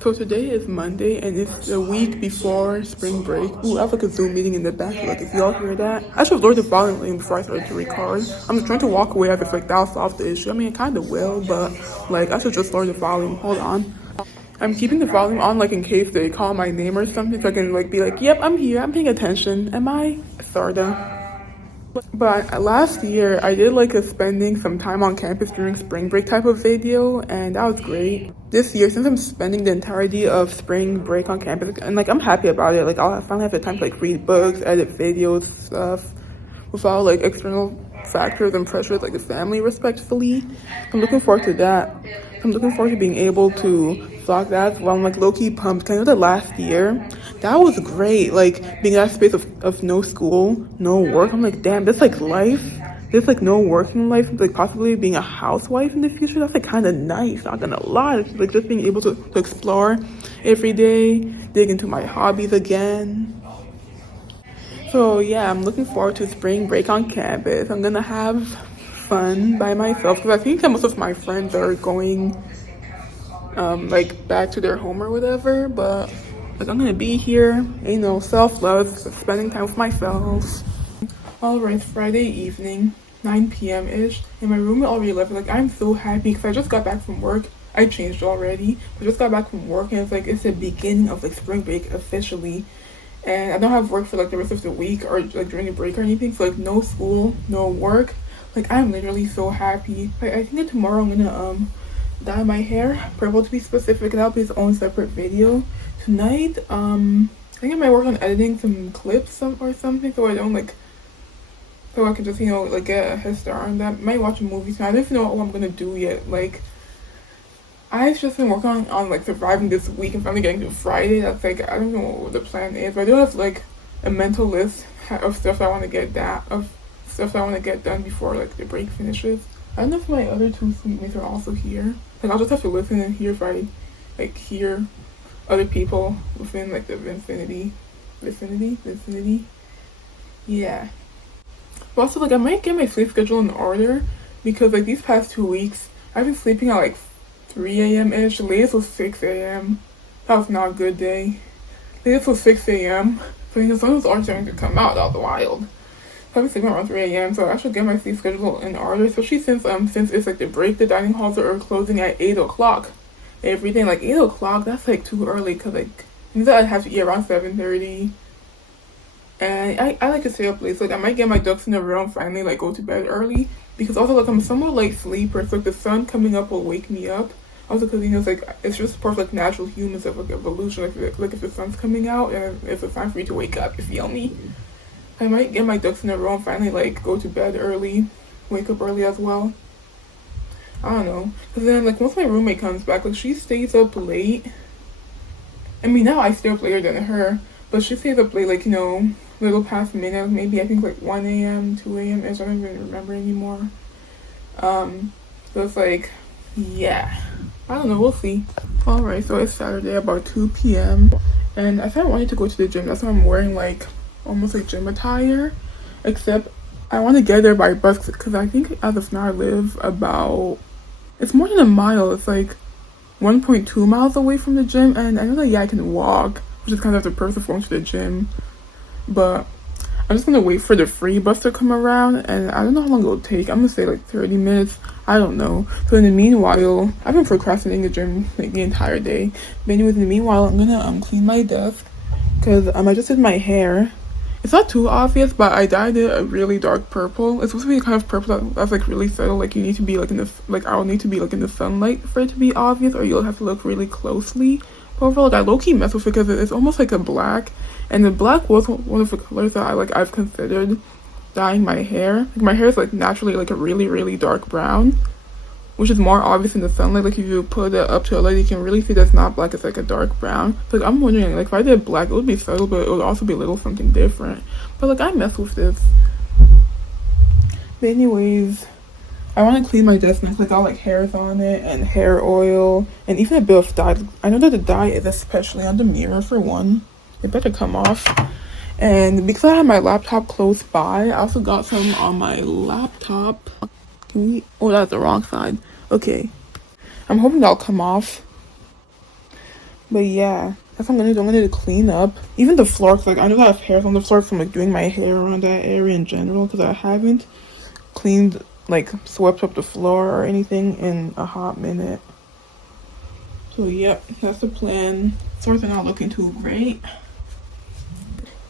So today is Monday and it's the week before spring break. Ooh, I have like a Zoom meeting in the back. Like if y'all hear that, I should have lowered the volume before I started to record. I'm just trying to walk away as if like that'll solve the issue. I mean, it kind of will, but like I should just lower the volume. Hold on. I'm keeping the volume on like in case they call my name or something, so I can like be like, yep, I'm here. I'm paying attention. Am I? Sorta. But last year, I did like a spending some time on campus during spring break type of video, and that was great. This year, since I'm spending the entirety of spring break on campus, and like I'm happy about it, like I'll finally have the time to like read books, edit videos, stuff, without like external factors and pressures like the family, respectfully. I'm looking forward to that. I'm looking forward to being able to vlog that while I'm like low-key pumped. 'Cause I know that last year, that was great. Like being in that space of no school, no work. I'm like, damn, that's like life. There's like no working life, like possibly being a housewife in the future. That's like kind of nice, not gonna lie. Like just being able to explore every day, dig into my hobbies again. So yeah, I'm looking forward to spring break on campus. I'm gonna have fun by myself because I think that most of my friends are going like back to their home or whatever. But like I'm gonna be here, self-love, spending time with myself. Alright, Friday evening, 9 p.m. ish, and my roommate already left. Like I'm so happy because I just got back from work. I changed already. I just got back from work and it's the beginning of like spring break officially. And I don't have work for like the rest of the week or like during the break or anything. So like no school, no work. Like I'm literally so happy. Like I think that tomorrow I'm gonna dye my hair purple to be specific, and that'll be its own separate video. Tonight, I think I might work on editing some clips or something so I don't like so I can just, like get a head start on that. Might watch a movie tonight. I don't even know what I'm gonna do yet. Like I've just been working on like surviving this week and finally getting to Friday. That's like I don't know what the plan is, but I do have like a mental list of stuff I want to get done before like the break finishes. I don't know if my other two sleepmates are also here. Like I'll just have to listen and hear if I like hear other people within like the vicinity. Yeah. But also like I might get my sleep schedule in order because like these past 2 weeks I've been sleeping at like 3 a.m. ish. The latest was 6 a.m. That was not a good day. Latest was 6 a.m. So the sun was already starting to come out. That was wild. So I've been sleeping around 3 a.m. So I should get my sleep schedule in order, especially since it's like the break, the dining halls are closing at 8 o'clock. Everything like 8 o'clock. That's like too early because like means that I have to eat around 7:30. And I like to stay up late. So like I might get my ducks in a row and finally like go to bed early because also like I'm somewhat light sleeper. So like the sun coming up will wake me up. Also because it's like it's just part of like natural humans of like evolution. Like if the sun's coming out and it's a time for you to wake up, you feel me? I might get my ducks in a row and finally like go to bed early, wake up early as well. I don't know. Cause then like once my roommate comes back, like she stays up late. I mean now I stay up later than her, but she stays up late like little past midnight, maybe I think like 1 a.m, 2 a.m. I don't even remember anymore. So it's like, yeah. I don't know, we'll see. Alright, so it's Saturday about 2 p.m. and I said I wanted to go to the gym. That's why I'm wearing like almost like gym attire. Except I want to get there by bus because I think as of now I live about, it's more than a mile. It's like 1.2 miles away from the gym, and I know that I can walk, which is kind of the purpose of going to the gym. But I'm just gonna wait for the free bus to come around, and I don't know how long it'll take. I'm gonna say like 30 minutes. I don't know. So in the meanwhile, I've been procrastinating the gym like the entire day. But anyways, in the meanwhile, I'm gonna clean my desk because I just did my hair. It's not too obvious, but I dyed it a really dark purple. It's supposed to be the kind of purple that's like really subtle. Like you need to be like I'll need to be like in the sunlight for it to be obvious, or you'll have to look really closely. But overall, like I low-key mess with it because it's almost like a black, and the black was one of the colors that I've considered dyeing my hair. Like my hair is like naturally like a really really dark brown, which is more obvious in the sunlight. Like if you put it up to a light, you can really see that's not black, it's like a dark brown. So, like I'm wondering, like if I did black, it would be subtle, but it would also be a little something different. But like I mess with this. But anyways, I want to clean my desk next. Like all like hairs on it and hair oil and even a bit of dye. I know that the dye is especially on the mirror for one. It better come off. And because I have my laptop close by, I also got some on my laptop. Oh, that's the wrong side. Okay. I'm hoping that'll come off. But yeah, that's what I'm gonna do. I'm gonna clean up even the floor, cause like I know I have hairs on the floor from like doing my hair around that area in general, because I haven't cleaned, like swept up the floor or anything in a hot minute. So yep, that's the plan. Stores are not looking too great.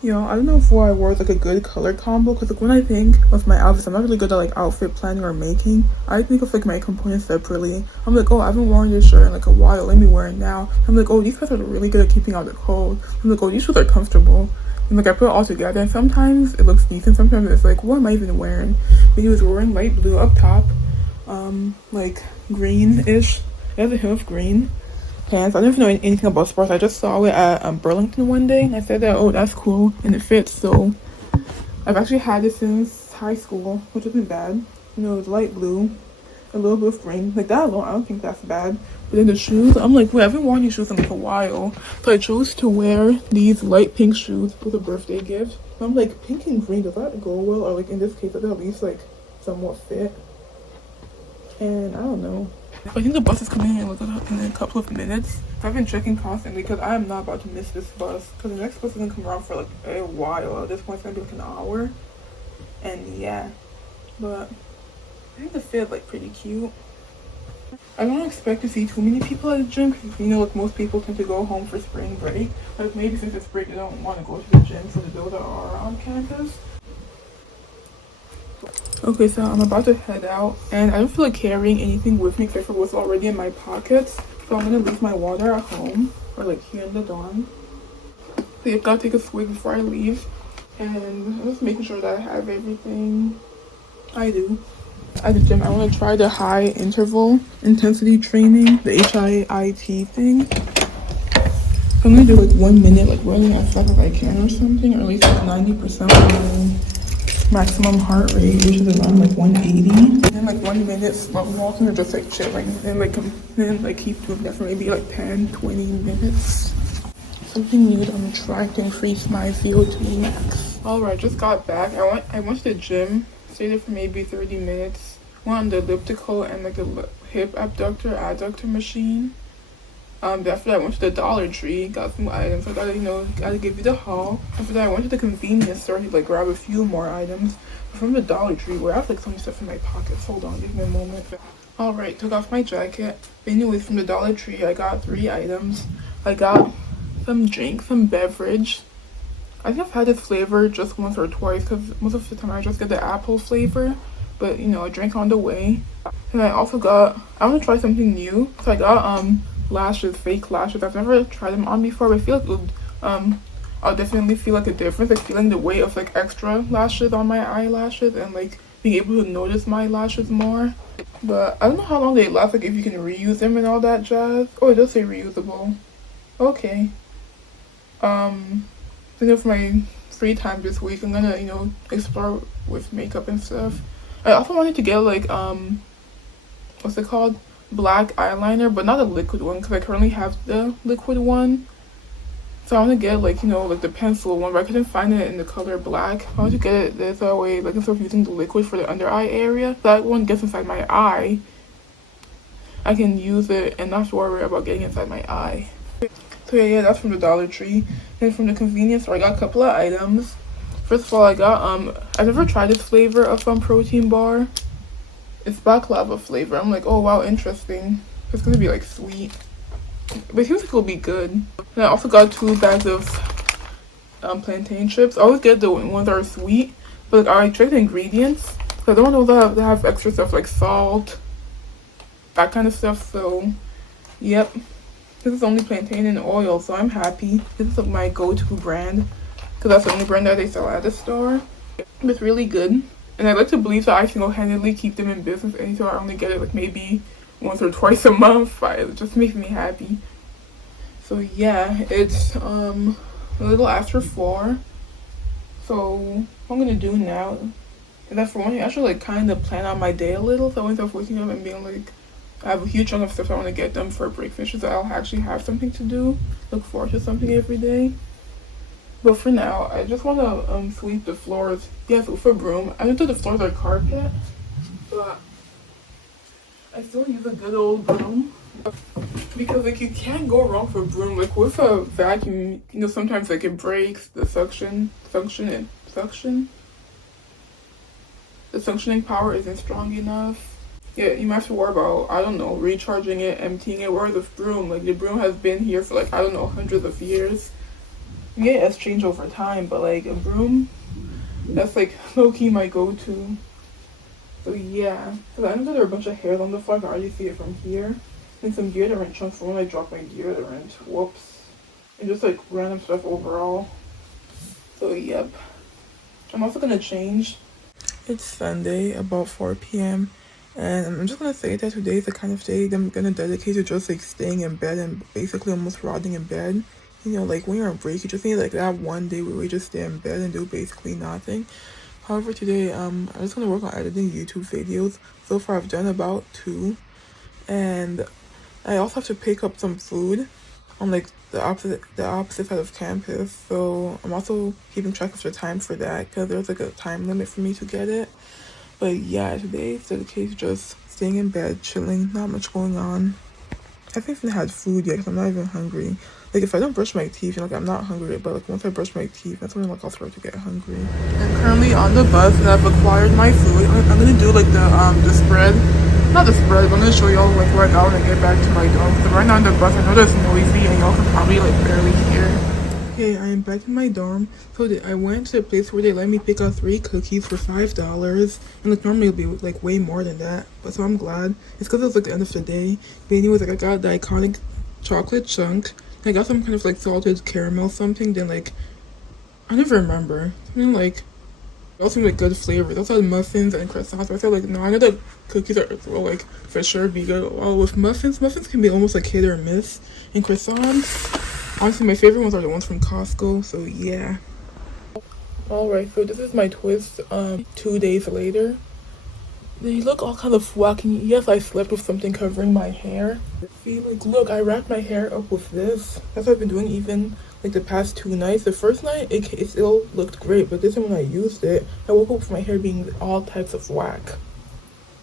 You know, I don't know if what I wore is like a good color combo, because like when I think of my outfits, I'm not really good at like outfit planning or making. I think of like my components separately. I'm like, oh, I haven't worn this shirt in like a while, let me wear it now. I'm like, oh, these guys are really good at keeping out the cold. I'm like, oh, these shoes are comfortable. And like I put it all together, and sometimes it looks decent, sometimes it's like, what am I even wearing? But he was wearing light blue up top, like greenish. It has a hint of green pants. I don't even know anything about sports. I just saw it at Burlington one day, and I said that, oh, that's cool, and it fits. So I've actually had it since high school, which isn't bad. You know, it's light blue, a little bit of green, like that alone. I don't think that's bad. But then the shoes, I'm like, wait, I haven't worn these shoes in like a while, so I chose to wear these light pink shoes with a birthday gift. I'm like, pink and green, does that go well? Or like in this case, does it at least like somewhat fit? And I don't know. I think the bus is coming in like in a couple of minutes. I've been checking constantly because I am not about to miss this bus, because the next bus isn't come around for like a while. At this point, it's gonna be like an hour. And yeah, but I think the fit is like pretty cute. I don't expect to see too many people at the gym, because you know, like most people tend to go home for spring break. Like maybe since it's break, they don't want to go to the gym for the those that are on campus. Okay, so I'm about to head out, and I don't feel like carrying anything with me except for what's already in my pockets. So I'm gonna leave my water at home, or like here in the dorm. So you've got to take a swig before I leave, and I'm just making sure that I have everything I do. At the gym, I want to try the high interval intensity training, the HIIT thing. I'm gonna do like 1 minute, like running as fast as I can or something, or at least like 90% of my maximum heart rate, which is around like 180. And then like 1 minute slow walking or just like chilling, and like keep doing that for maybe like 10-20 minutes. Something new that I'm gonna try to increase my VO2 max. Alright, just got back. I went to the gym, stayed there for maybe 30 minutes. Went on the elliptical and like a hip abductor adductor machine. After that I went to the Dollar Tree, got some items. I gotta give you the haul. After that I went to the convenience store to like grab a few more items from the Dollar Tree, where I have like some stuff in my pockets. Hold on, give me a moment. Alright, took off my jacket. But anyways, from the Dollar Tree I got 3 items. I got some drink, some beverage. I think I've had this flavor just once or twice, because most of the time I just get the apple flavor. But you know, a drink on the way. And I also got, I want to try something new. So I got lashes, fake lashes. I've never tried them on before, but I feel like it would, I'll definitely feel like a difference, like feeling the weight of like extra lashes on my eyelashes, and like being able to notice my lashes more. But I don't know how long they last, like if you can reuse them and all that jazz. Oh, it does say reusable. Okay. So for my free time this week, I'm gonna, you know, explore with makeup and stuff. I also wanted to get like what's it called, black eyeliner, but not a liquid one, because I currently have the liquid one. So I want to get like, you know, like the pencil one, but I couldn't find it in the color black. I want to get it this way, like instead of using the liquid for the under eye area, that one gets inside my eye, I can use it and not have to worry about getting inside my eye. So yeah, that's from the Dollar Tree. And from the convenience store I got a couple of items. First of all, I got I've never tried this flavor of protein bar. It's baklava flavor. I'm like, oh wow, interesting. It's gonna be like sweet, but it seems like it'll be good. And I also got 2 bags of plantain chips. I always get the ones that are sweet, but like, I check the ingredients, because I don't know that they have extra stuff like salt, that kind of stuff. So yep, this is only plantain and oil, so I'm happy. This is like my go-to brand, because that's the only brand that they sell at the store. It's really good. And I like to believe that I single-handedly keep them in business, and so I only get it like maybe once or twice a month. But it just makes me happy. So yeah, it's a little after 4. So what I'm gonna do now is that, for one thing, I should like kind of plan out my day a little. So instead of waking up and being like, I have a huge chunk of stuff I want to get done for breakfast, so I'll actually have something to do. Look forward to something every day. But for now, I just want to sweep the floors. Yes, with a broom. I know that the floors are carpet, but I still use a good old broom. Because like you can't go wrong for a broom. Like with a vacuum, you know, sometimes like it breaks, the the suctioning power isn't strong enough. Yeah, you might have to worry about, I don't know, recharging it, emptying it. Whereas the broom, like the broom has been here for like, I don't know, hundreds of years. Yeah, it's changed over time, but like a broom, that's like low key my go-to. So yeah, because I know there are a bunch of hairs on the floor. I can already see it from here. And some deodorant chunks from when I dropped my deodorant. Whoops. And just like random stuff overall. So yep. I'm also gonna change. It's Sunday, about 4 p.m. And I'm just gonna say that today is the kind of day that I'm gonna dedicate to just like staying in bed and basically almost rotting in bed. You know, like when you're on break, you just need like that one day where we just stay in bed and do basically nothing. However, today I'm just gonna work on editing YouTube videos. So far, I've done about 2, and I also have to pick up some food on like the opposite side of campus. So I'm also keeping track of the time for that because there's like a time limit for me to get it. But yeah, today it's dedicated to just staying in bed, chilling, not much going on. I haven't even had food yet because I'm not even hungry. Like if I don't brush my teeth, you know, like I'm not hungry, but like once I brush my teeth, that's when like I'll start to get hungry. I'm currently on the bus and I've acquired my food. I'm gonna do like the spread, not the spread, but I'm gonna show y'all like where I got when I get back to my dorm. So right now on the bus, I know that's noisy and y'all can probably like barely hear. Okay, I am back in my dorm. So I went to a place where they let me pick out 3 cookies for $5. And like normally it'll be like way more than that. But so I'm glad. It's because it was like the end of the day. But anyways, like I got the iconic chocolate chunk. I got some kind of like salted caramel something. Then like, I never remember. Something like, all seemed like good flavors. Also had muffins and croissants. So I said like, no, I know the cookies will like for sure be good. Well, with muffins can be almost like hit or miss. And croissants, honestly, my favorite ones are the ones from Costco, so yeah. Alright, so this is my twist 2 days later. They look all kind of wacky. Yes, I slept with something covering my hair. See, like, look, I wrapped my hair up with this. That's what I've been doing even, like, the past 2 nights. The first night, it still looked great, but this time when I used it, I woke up with my hair being all types of whack.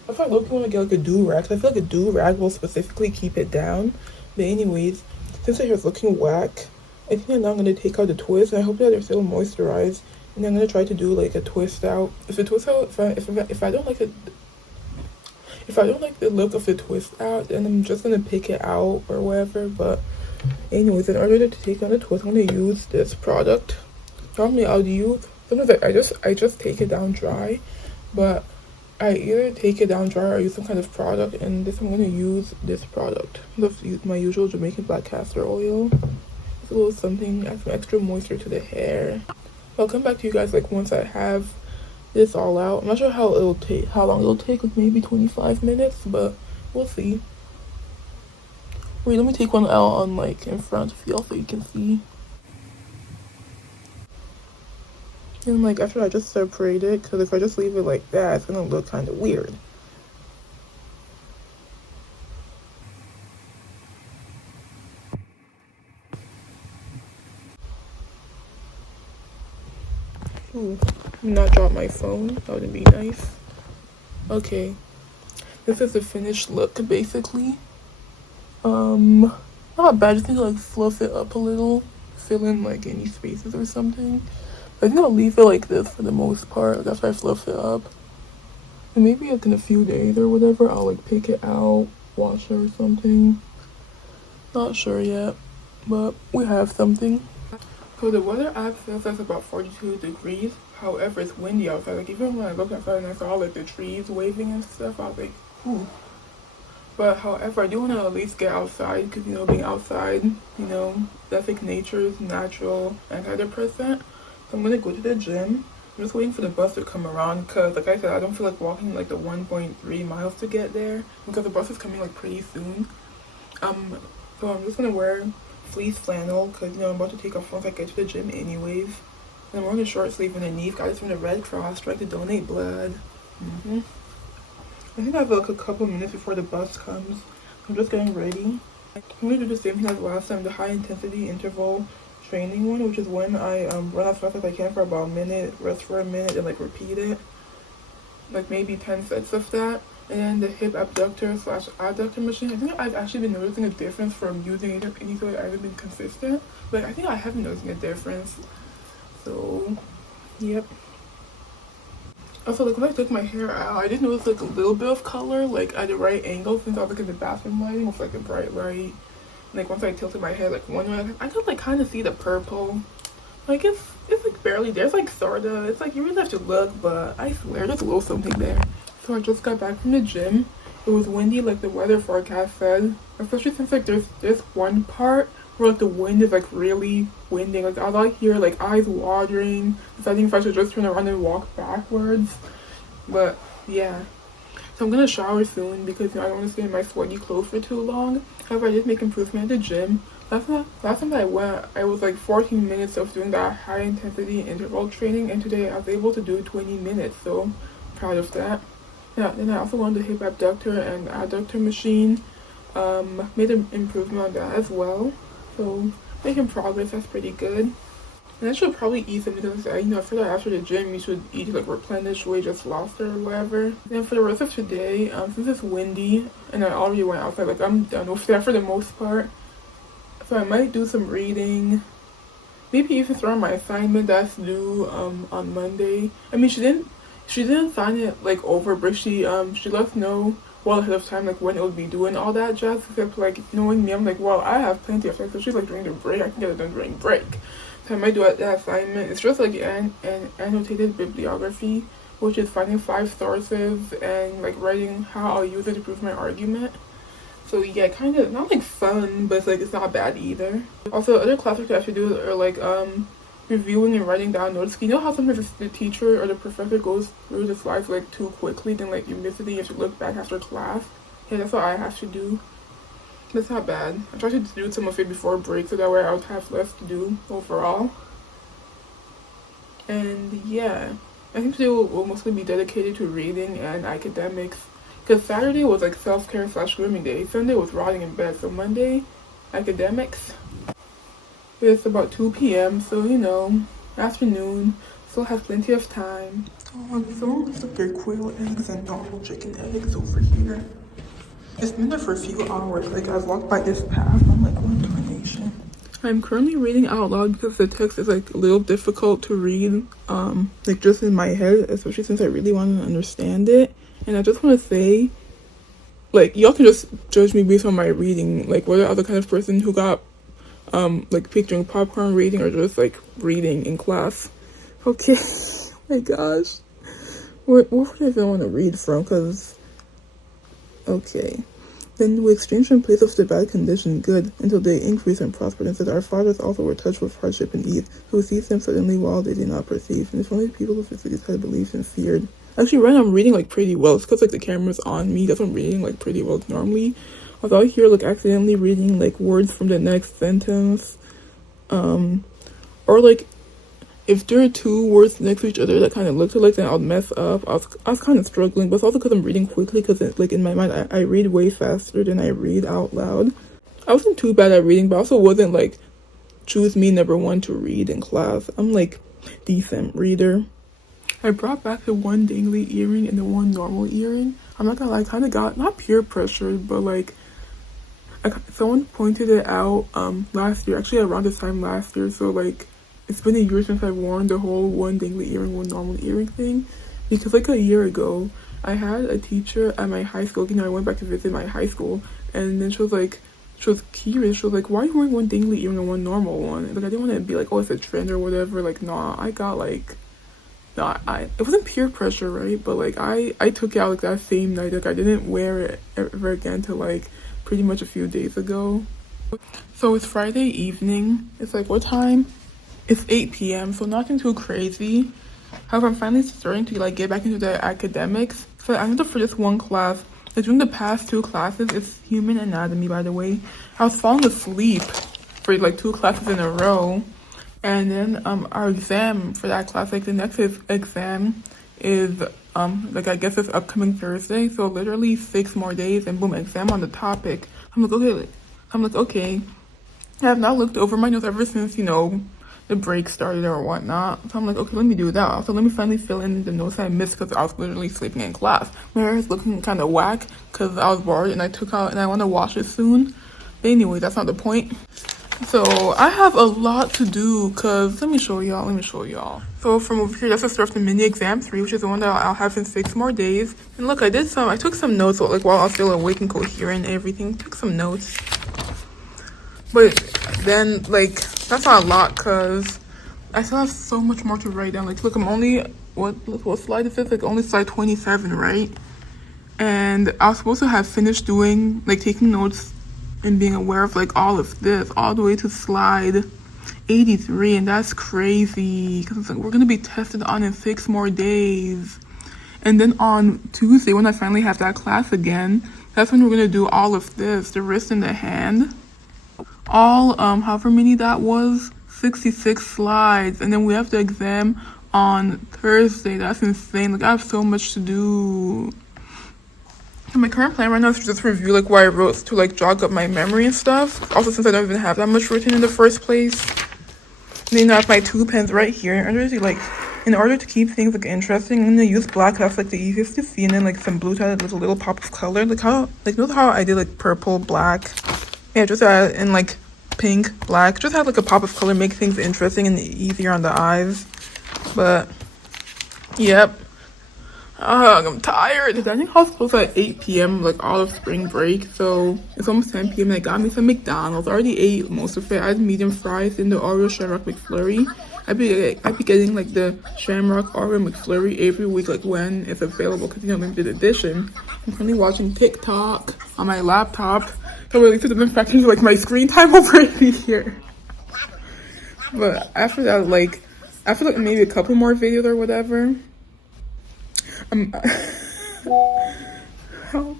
If I look, want to get, like, a do-rag, I feel like a do-rag will specifically keep it down. But anyways, since the hair's looking whack, I think that now I'm going to take out the twist, and I hope that they're still moisturized. And I'm going to try to do, like, a twist out. If I don't like it, if I don't like the look of the twist out, then I'm just gonna pick it out or whatever. But anyways, in order to take on the twist, I'm gonna use this product. Normally I'll use, sometimes I just take it down dry, but I either take it down dry or use some kind of product, and this I'm gonna use this product. I'm gonna use my usual Jamaican black castor oil. It's a little something, add some extra moisture to the hair. I'll come back to you guys like once I have this all out. I'm not sure how long it'll take, like maybe 25 minutes, but we'll see. Wait, let me take one out on like in front of y'all so you can see. And like after I just separate it, because if I just leave it like that, it's gonna look kind of weird. Ooh, not drop my phone. That would be nice. Okay, this is the finished look basically. Not bad. Just need to like fluff it up a little, fill in like any spaces or something. I think I'll leave it like this for the most part. Like after I fluff it up, and maybe like in a few days or whatever, I'll like pick it out, wash it or something. Not sure yet, but we have something. So the weather app says it's about 42 degrees. However, it's windy outside. Like even when I looked outside and I saw like the trees waving and stuff, I was like, ooh. But however, I do want to at least get outside because, you know, being outside, you know, that's like nature's natural antidepressant. So I'm going to go to the gym. I'm just waiting for the bus to come around because, like I said, I don't feel like walking like the 1.3 miles to get there because the bus is coming like pretty soon. So I'm just going to wear fleece flannel because, you know, I'm about to take off once I get to the gym anyways. And I'm wearing a short sleeve underneath. Got this from the Red Cross, trying to donate blood. I think I have like a couple minutes before the bus comes. I'm just getting ready. I'm gonna do the same thing as last time, the high intensity interval training one, which is when I run as fast as I can for about a minute, rest for a minute, and like repeat it. Like maybe 10 sets of that. And then the hip abductor slash adductor machine. I think I've actually been noticing a difference from using it any so I haven't been consistent. But I think I have been noticing a difference. So, yep. Also, like when I took my hair out, I did notice like a little bit of color, like at the right angle, since I was like in the bathroom lighting with like a bright light. Like once I tilted my head like one way, I could like kind of see the purple. Like it's like barely there. It's like sorta. It's like you really have to look, but I swear there's a little something there. So I just got back from the gym. It was windy, like the weather forecast said. Especially since like there's this one part where like the wind is like really winding. Like I was out here like eyes watering, deciding if I should just turn around and walk backwards. But yeah. So I'm gonna shower soon because I don't want to stay in my sweaty clothes for too long. However, I did make improvement at the gym. Last time I went, I was like 14 minutes of doing that high intensity interval training, and today I was able to do 20 minutes, so I'm proud of that. Yeah, then I also learned the hip abductor and adductor machine. Made an improvement on that as well. So making progress, that's pretty good. And that should probably eat some because I feel like after the gym you should eat like replenish weight just lost or whatever. Then for the rest of today, since it's windy and I already went outside, like I'm done with that for the most part. So I might do some reading. Maybe even start on my assignment that's due on Monday. I mean she didn't sign it like over, but she let us know well ahead of time like when it would be due and all that jazz. Except like knowing me, I'm like, well, I have plenty of time, so she's like during the break, I can get it done during break. So I might do that assignment. It's just like an annotated bibliography, which is finding 5 sources and like writing how I'll use it to prove my argument. So yeah, kind of not like fun, but it's not bad either. Also, other classes that I should do are like reviewing and writing down notes. You know how sometimes the teacher or the professor goes through the slides like too quickly, then like you miss it and you have to look back after class. Yeah, that's what I have to do. That's not bad. I try to do some of it before break so that way I would have less to do overall. And yeah, I think today will mostly be dedicated to reading and academics. Because Saturday was like self-care / grooming day. Sunday was rotting in bed. So Monday, academics. It's about 2 p.m. So, afternoon. Still have plenty of time. Oh, so it's like quail eggs and normal chicken eggs over here. It's been there for a few hours. Like I walked by this path. I'm like, what tarnation. I'm currently reading out loud because the text is like a little difficult to read. Like just in my head, especially since I really want to understand it. And I just want to say, like, y'all can just judge me based on my reading. Like, whether I'm the kind of person who got, like, picturing popcorn reading or just, like, reading in class. Okay. Oh my gosh. Where would I even want to read from? Because, okay. Then we exchanged in place of the bad condition good until they increased and prospered, and said our fathers also were touched with hardship and ease, who seized them suddenly while they did not perceive. And if only people who physically had believed and feared. Actually, right now I'm reading like pretty well. It's because like the camera's on me. That's why I'm reading like pretty well normally. I was out here like accidentally reading like words from the next sentence, or like if there are 2 words next to each other that kind of look alike, then I'll mess up. I was kind of struggling, but it's also because I'm reading quickly. Because like in my mind, I read way faster than I read out loud. I wasn't too bad at reading, but I also wasn't like choose me number 1 to read in class. I'm like decent reader. I brought back the one dangly earring and the one normal earring. I'm not gonna lie, I kind of got, not peer pressured, but like, someone pointed it out last year, actually around this time last year, so like, it's been a year since I've worn the whole one dangly earring, one normal earring thing, because like a year ago, I had a teacher at my high school, I went back to visit my high school, and then she was curious, she was like, why are you wearing one dangly earring and one normal one? Like, I didn't want to be like, oh, it's a trend or whatever, like, nah, I got like, no, it wasn't peer pressure, right? But like I took it out like that same night. Like I didn't wear it ever again till like pretty much a few days ago. So it's Friday evening. It's like what time? It's 8 p.m. So nothing too crazy. However, I'm finally starting to like get back into the academics. So I ended up for this one class. Like during the past 2 classes, it's human anatomy, by the way. I was falling asleep for like 2 classes in a row. And then our exam for that class, like the next exam is like I guess it's upcoming Thursday, so literally 6 more days and boom, exam on the topic. I'm like okay. I have not looked over my notes ever since the break started or whatnot. So I'm like, okay, let me do that. So let me finally fill in the notes I missed because I was literally sleeping in class. My hair is looking kind of whack because I was bored and I took out and I want to wash it soon. But anyway, that's not the point. So I have a lot to do because let me show y'all. So from over here, that's the start of the mini exam 3, which is the one that I'll have in 6 more days. And look, I took some notes like while I was still awake and coherent and everything. Took some notes. But then like that's not a lot because I still have so much more to write down. Like look, I'm only what slide is this? Like only slide 27, right? And I was supposed to have finished doing like taking notes and being aware of like all of this all the way to slide 83, and that's crazy because like, we're gonna be tested on in 6 more days. And then on Tuesday when I finally have that class again, that's when we're gonna do all of this, the wrist and the hand, all however many that was, 66 slides. And then we have the exam on Thursday. That's insane. Like I have so much to do. And my current plan right now is to just review like what I wrote to like jog up my memory and stuff. Also, since I don't even have that much written in the first place. And then I have my 2 pens right here. In order to keep things like interesting, I'm gonna use black. That's like the easiest to see, and then like some blue to add a little pop of color. Like notice how I did like purple, black. Yeah, just add in like pink, black. Just add like a pop of color, make things interesting and easier on the eyes. But yep. I'm tired. The dining hall's closed at 8 p.m. like all of spring break, so it's almost 10 p.m. and I got me some McDonald's. I already ate most of it. I had medium fries in the Oreo Shamrock McFlurry. I'd be getting like the Shamrock Oreo McFlurry every week, like when it's available, because limited edition. I'm currently watching TikTok on my laptop, so at least it doesn't factor into like my screen time over here. But after that, like maybe a couple more videos or whatever. Help.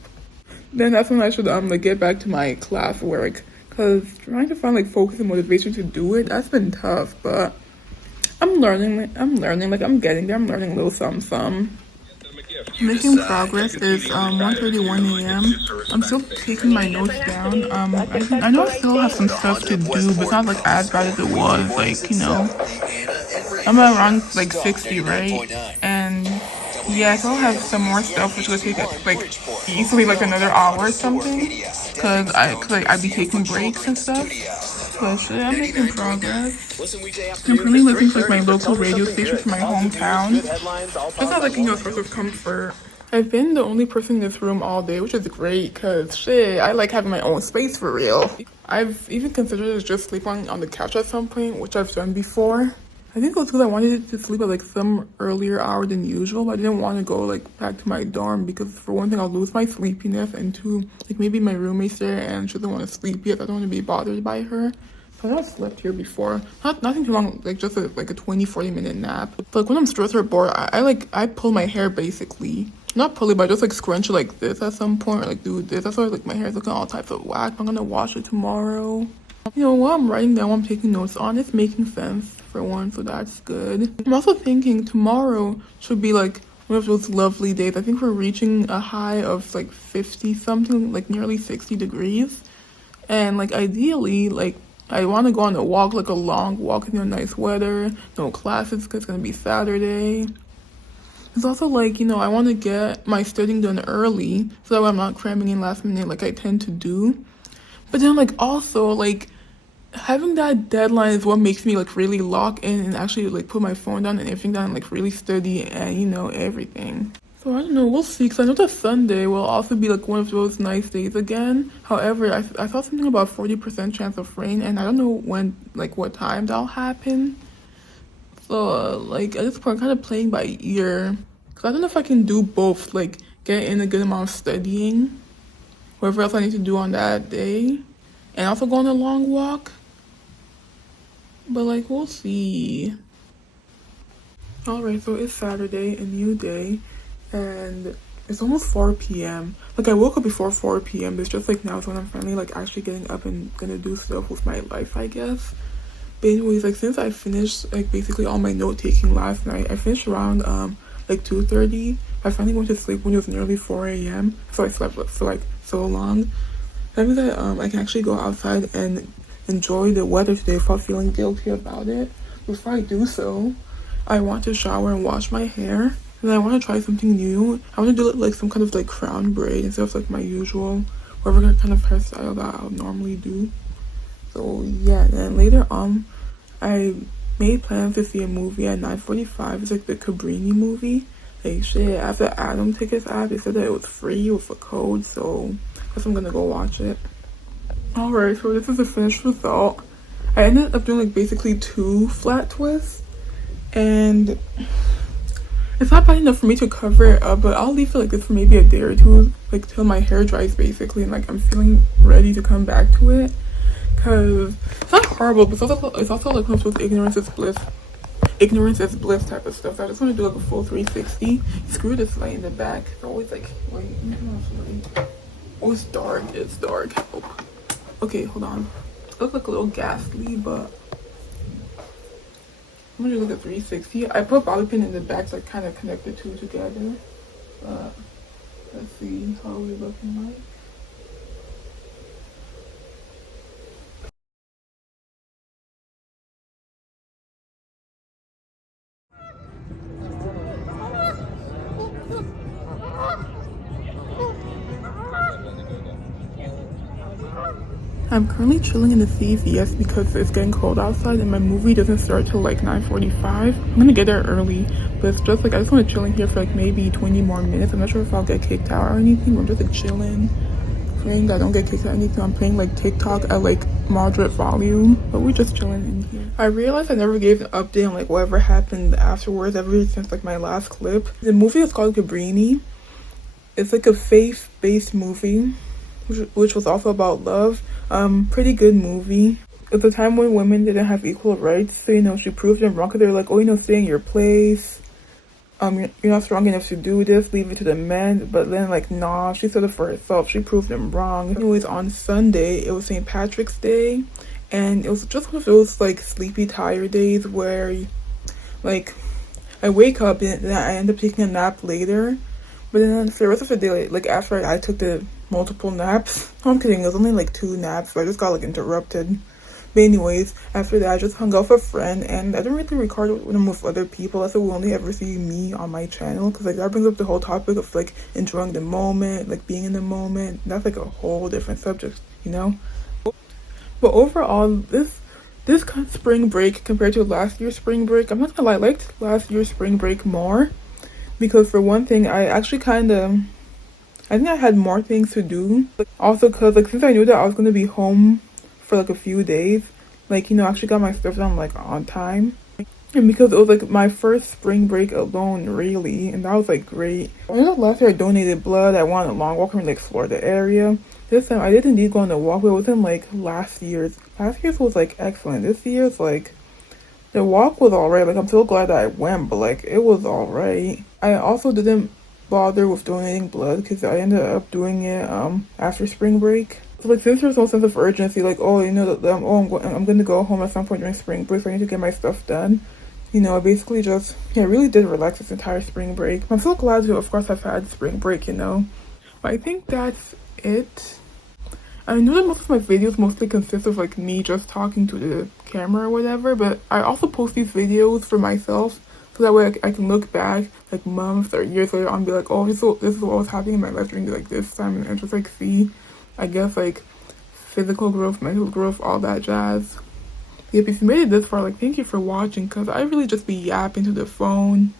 Then that's when I should like get back to my class work, because trying to find like focus and motivation to do it, that's been tough. But I'm learning, like I'm getting there. I'm learning a little some. Making progress. Is 1:31 a.m. I'm still taking my notes down. I know I still have some stuff to do, but it's not like as bad as it was. Like I'm around like 60, right? And yeah, I still have some more stuff which will take like easily like another hour or something, cause I'd be taking breaks and stuff. But shit, I'm making progress. I'm currently listening to like my local radio station from my hometown. It's not like a source of comfort. I've been the only person in this room all day, which is great, cause shit, I like having my own space for real. I've even considered just sleeping on the couch at some point, which I've done before. I think it was because I wanted to sleep at like some earlier hour than usual, but I didn't want to go like back to my dorm because for one thing I'll lose my sleepiness, and two, like maybe my roommate's there and she doesn't want to sleep yet. I don't want to be bothered by her. So I've slept here before. Nothing too long, like just a 20-40 minute nap. But like when I'm stressed or bored, I pull my hair basically. Not pull it, but I just like scrunch it like this at some point, or like do this. That's why like my hair is looking all types of whack. I'm gonna wash it tomorrow. While I'm writing down, what I'm taking notes on, it's making sense for one, so that's good. I'm also thinking tomorrow should be like one of those lovely days. I think we're reaching a high of like 50 something, like nearly 60 degrees. And like ideally, like I want to go on a walk, like a long walk in nice weather, no classes because it's going to be Saturday. It's also like, I want to get my studying done early so that way I'm not cramming in last minute like I tend to do. But then like also like having that deadline is what makes me like really lock in and actually like put my phone down and everything down and like really study and everything. So I don't know, we'll see, because I know that Sunday will also be like one of those nice days again. However, I saw something about 40% chance of rain, and I don't know when, like what time that'll happen. So like at this point I'm kind of playing by ear, because I don't know if I can do both, like get in a good amount of studying, whatever else I need to do on that day, and also go on a long walk. But like we'll see. Alright, so it's Saturday, a new day, and it's almost 4 p.m. Like I woke up before 4 p.m. but it's just like now is when I'm finally like actually getting up and gonna do stuff with my life, I guess. But anyways, like since I finished like basically all my note taking last night, I finished around like 2:30. I finally went to sleep when it was nearly 4 a.m. So I slept for like so long. That means that I can actually go outside and enjoy the weather today without feeling guilty about it. before I do so, I want to shower and wash my hair. And I want to try something new. I want to do like some kind of like crown braid instead of like my usual whatever kind of hairstyle that I'll normally do. So yeah, and then later on, I made plans to see a movie at 9:45. It's like the Cabrini movie. Like shit, after Adam Tickets app, they said that it was free with a code, so I guess I'm gonna go watch it. Alright, so this is the finished result. I ended up doing like basically 2 flat twists, and it's not bad enough for me to cover it up, but I'll leave it like this for maybe a day or two, like till my hair dries basically, and like I'm feeling ready to come back to it. Cause it's not horrible, but it's also like comes with ignorance is bliss type of stuff. So I just want to do like a full 360. Screw this light in the back. It's always like, wait, oh, it's dark. It's dark. Help. Okay, hold on. It looks like a little ghastly, but I'm gonna do like a 360. I put bobby pin in the back so I kind of connect the two together. But let's see how we're looking like. I'm currently chilling in the CVS because it's getting cold outside and my movie doesn't start till like 9:45. I'm gonna get there early, but it's just like I just want to chill in here for like maybe 20 more minutes. I'm not sure if I'll get kicked out or anything, but I'm just like chilling, praying that I don't get kicked out or anything. I'm playing like TikTok at like moderate volume, but we're just chilling in here. I realized I never gave an update on like whatever happened afterwards ever since like my last clip. The movie is called Cabrini. It's like a faith-based movie, which was also about love. Pretty good movie. It's a time when women didn't have equal rights, so you know she proved them wrong. Cause they're like, oh, you know, stay in your place. You're not strong enough to do this. Leave it to the men. But then like, nah, she stood up for herself. She proved them wrong. Anyways, on Sunday it was St. Patrick's Day, and it was just one of those like sleepy, tired days where, like, I wake up and then I end up taking a nap later. But then for the rest of the day, like after I took the multiple naps, no, I'm kidding, it was only like 2 naps, so I just got like interrupted. But anyways, after that I just hung out with a friend, and I didn't really record them with other people. That's why we only ever see me on my channel, because like that brings up the whole topic of like enjoying the moment, like being in the moment. That's like a whole different subject, you know. But overall, this spring break compared to last year's spring break, I'm not gonna lie, I liked last year's spring break more. Because for one thing, I think I had more things to do. Also, because like since I knew that I was gonna be home for like a few days, like, you know, I actually got my stuff done like on time. And because it was like my first spring break alone, really, and that was like great. I know last year I donated blood. I went on a long walk and like explored the area. This time I did indeed go on a walk, but it wasn't like last year's. Last year's was like excellent. This year's like, the walk was alright. Like, I'm so glad that I went, but like it was alright. I also didn't bother with donating blood because I ended up doing it after spring break. So like, since there's no sense of urgency, like, oh, you know, I'm gonna go home at some point during spring break, so I need to get my stuff done. You know, I basically just, yeah, really did relax this entire spring break. I'm so glad to, of course, I've had spring break, you know. But I think that's it. I know that most of my videos mostly consist of like me just talking to the camera or whatever, but I also post these videos for myself, so that way I can look back like months or years later on and be like, oh, this is what was happening in my life during like this time, and just like see, I guess, like physical growth, mental growth, all that jazz. Yep, if you made it this far, like, thank you for watching, because I really just be yapping to the phone.